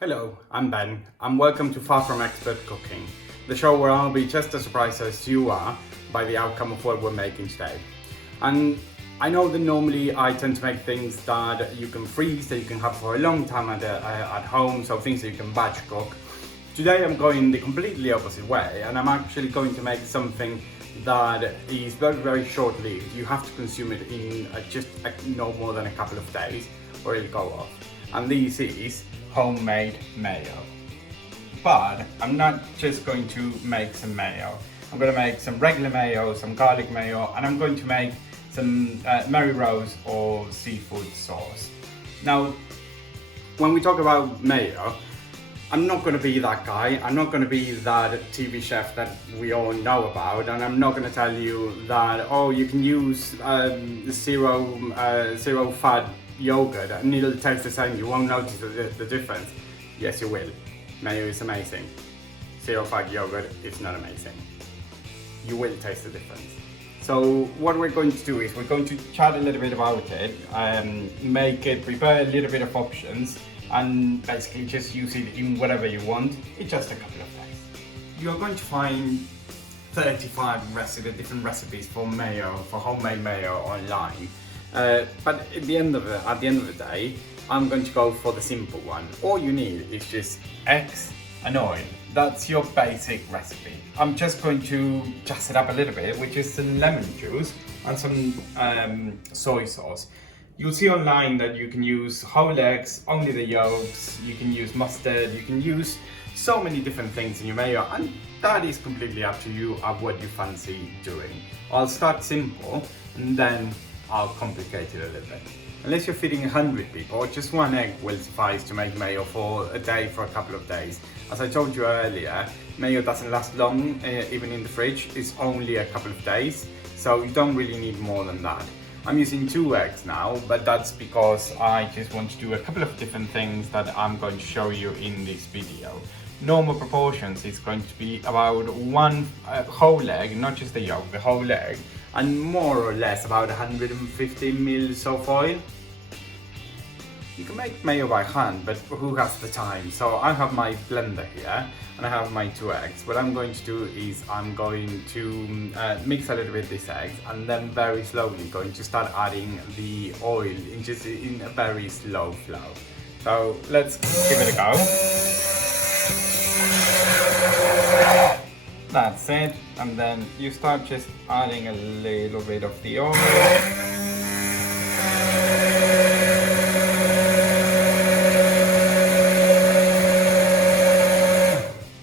Hello, I'm Ben, and welcome to Far From Expert Cooking, the show where I'll be just as surprised as you are by the outcome of what we're making today. And I know that normally I tend to make things that you can freeze, that you can have for a long time at home, so things that you can batch cook. Today I'm going the completely opposite way, and I'm actually going to make something that is very, very short-lived. You have to consume it in no more than a couple of days, or it'll go off. And this is homemade mayo. But I'm not just going to make some mayo. I'm going to make some regular mayo, some garlic mayo, and I'm going to make some Mary Rose or seafood sauce. Now, when we talk about mayo, I'm not going to be that guy. I'm not going to be that TV chef that we all know about, and I'm not going to tell you that, oh, you can use zero fat yogurt and it'll taste the same. You won't notice the difference. Yes, you will. Mayo is amazing. Zero fat yogurt is not amazing. You will taste the difference. So what we're going to do is we're going to chat a little bit about it, prepare a little bit of options, and basically just use it in whatever you want in just a couple of days. You're going to find 35 different recipes for mayo, for homemade mayo online. But at the end of the day, I'm going to go for the simple one. All you need is just eggs and oil. That's your basic recipe. I'm just going to jazz it up a little bit with just some lemon juice and some soy sauce. You'll see online that you can use whole eggs, only the yolks, you can use mustard, you can use so many different things in your mayo, and that is completely up to you of what you fancy doing. I'll start simple and then I'll complicate it a little bit. Unless you're feeding 100 people, just one egg will suffice to make mayo for a day, for a couple of days. As I told you earlier, mayo doesn't last long, even in the fridge. It's only a couple of days, so you don't really need more than that. I'm using 2 eggs now, but that's because I just want to do a couple of different things that I'm going to show you in this video. Normal proportions is going to be about 1 whole egg, not just the yolk, the whole egg, and more or less about 150 mils of oil. You can make mayo by hand, but who has the time? So I have my blender here and I have my 2 eggs. What I'm going to do is I'm going to mix a little bit these eggs, and then very slowly going to start adding the oil in a very slow flow. So let's give it a go. That's it, and then you start just adding a little bit of the oil.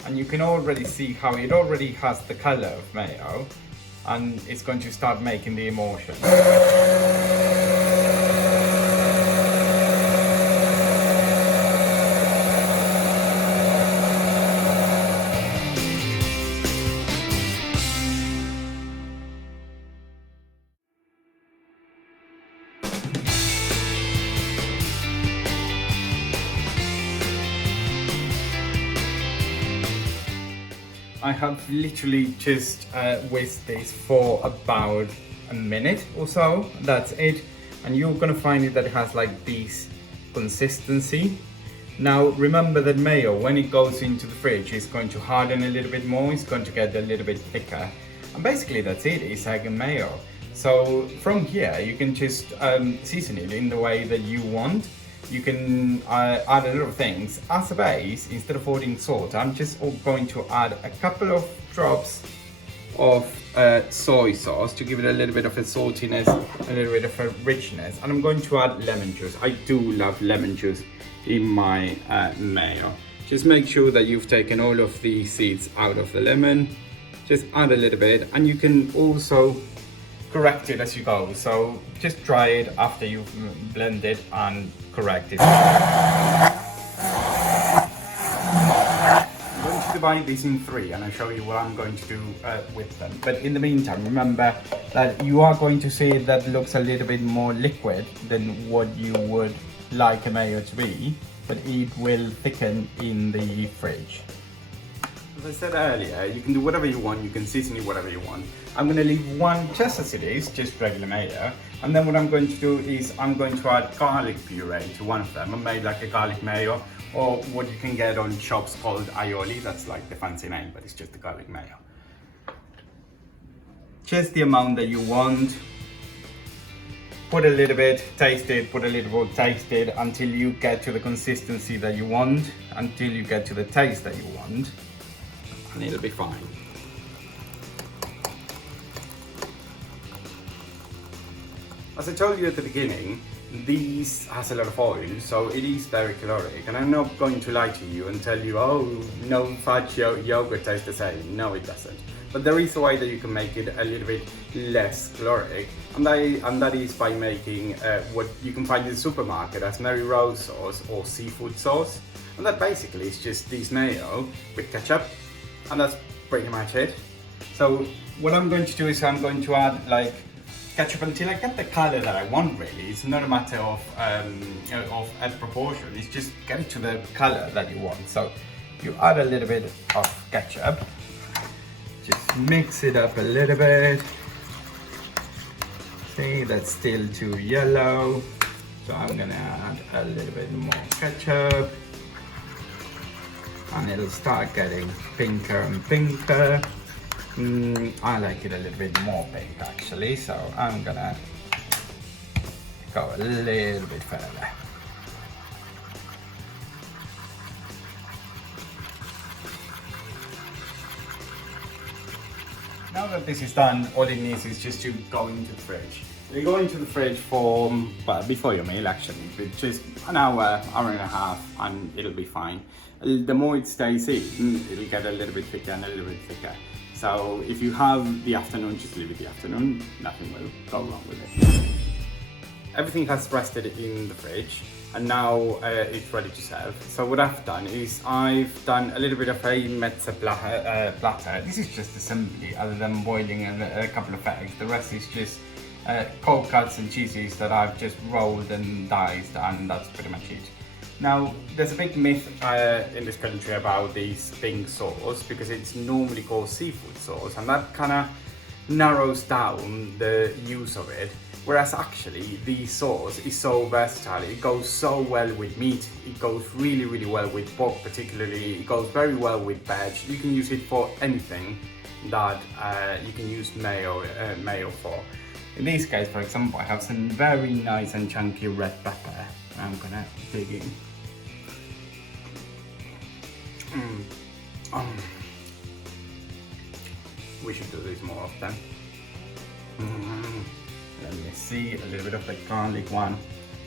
And you can already see how it already has the color of mayo, and it's going to start making the emulsion. I have literally just whisked this for about a minute or so. That's it. And you're gonna find it that it has like this consistency. Now remember that mayo, when it goes into the fridge, is going to harden a little bit more. It's going to get a little bit thicker. And basically that's it. It's egg and mayo. So from here you can just season it in the way that you want. You can add a lot of things. As a base, instead of adding salt, I'm just going to add a couple of drops of soy sauce to give it a little bit of a saltiness, a little bit of a richness. And I'm going to add lemon juice. I do love lemon juice in my mayo. Just make sure that you've taken all of the seeds out of the lemon. Just add a little bit, and you can also correct it as you go. So just try it after you've blended and correct it. I'm going to divide these in 3 and I'll show you what I'm going to do with them. But in the meantime, remember that you are going to see that looks a little bit more liquid than what you would like a mayo to be, but it will thicken in the fridge. As I said earlier, you can do whatever you want, you can season it whatever you want. I'm going to leave one just as it is, just regular mayo. And then what I'm going to do is I'm going to add garlic puree to one of them. I made like a garlic mayo, or what you can get on shops called aioli. That's like the fancy name, but it's just the garlic mayo. Just the amount that you want. Put a little bit, taste it, put a little bit, taste it, until you get to the consistency that you want, until you get to the taste that you want, and it'll be fine. As I told you at the beginning, this has a lot of oil, so it is very caloric, and I'm not going to lie to you and tell you, oh, no fat yogurt tastes the same. No, it doesn't. But there is a way that you can make it a little bit less caloric, and that is by making what you can find in the supermarket as Mary Rose sauce or seafood sauce. And that basically is just this mayo with ketchup, and that's pretty much it. So what I'm going to do is I'm going to add like ketchup until I get the color that I want. Really, it's not a matter of proportion. It's just get it to the color that you want. So you add a little bit of ketchup. Just mix it up a little bit. See, that's still too yellow. So I'm gonna add a little bit more ketchup. And it'll start getting pinker and pinker. I like it a little bit more pink actually, so I'm gonna go a little bit further. Now that this is done, all it needs is just to go into the fridge. You go into the fridge for, well, before your meal actually, just an hour, hour and a half, and it'll be fine. The more it stays in, it'll get a little bit thicker and a little bit thicker. So if you have the afternoon, just leave it the afternoon, nothing will go wrong with it. Everything has rested in the fridge, and now it's ready to serve. So what I've done is I've done a little bit of a mezza platter. This is just assembly, other than boiling a couple of eggs. The rest is just cold cuts and cheeses that I've just rolled and diced, and that's pretty much it. Now, there's a big myth in this country about this pink sauce, because it's normally called seafood sauce, and that kind of narrows down the use of it. Whereas actually, the sauce is so versatile. It goes so well with meat. It goes really, really well with pork particularly. It goes very well with veg. You can use it for anything that you can use mayo for. In this case, for example, I have some very nice and chunky red pepper. I'm gonna dig in. We should do this more often. Let me see, a little bit of the garlic one,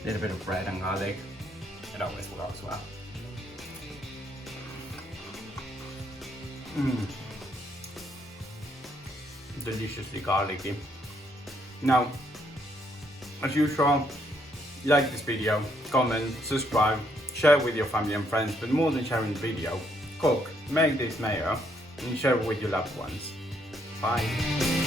a little bit of bread and garlic. It always works well. Deliciously garlicky. Now, as usual, like this video, comment, subscribe, share with your family and friends, but more than sharing the video, cook, make this mayo, and share it with your loved ones. Bye.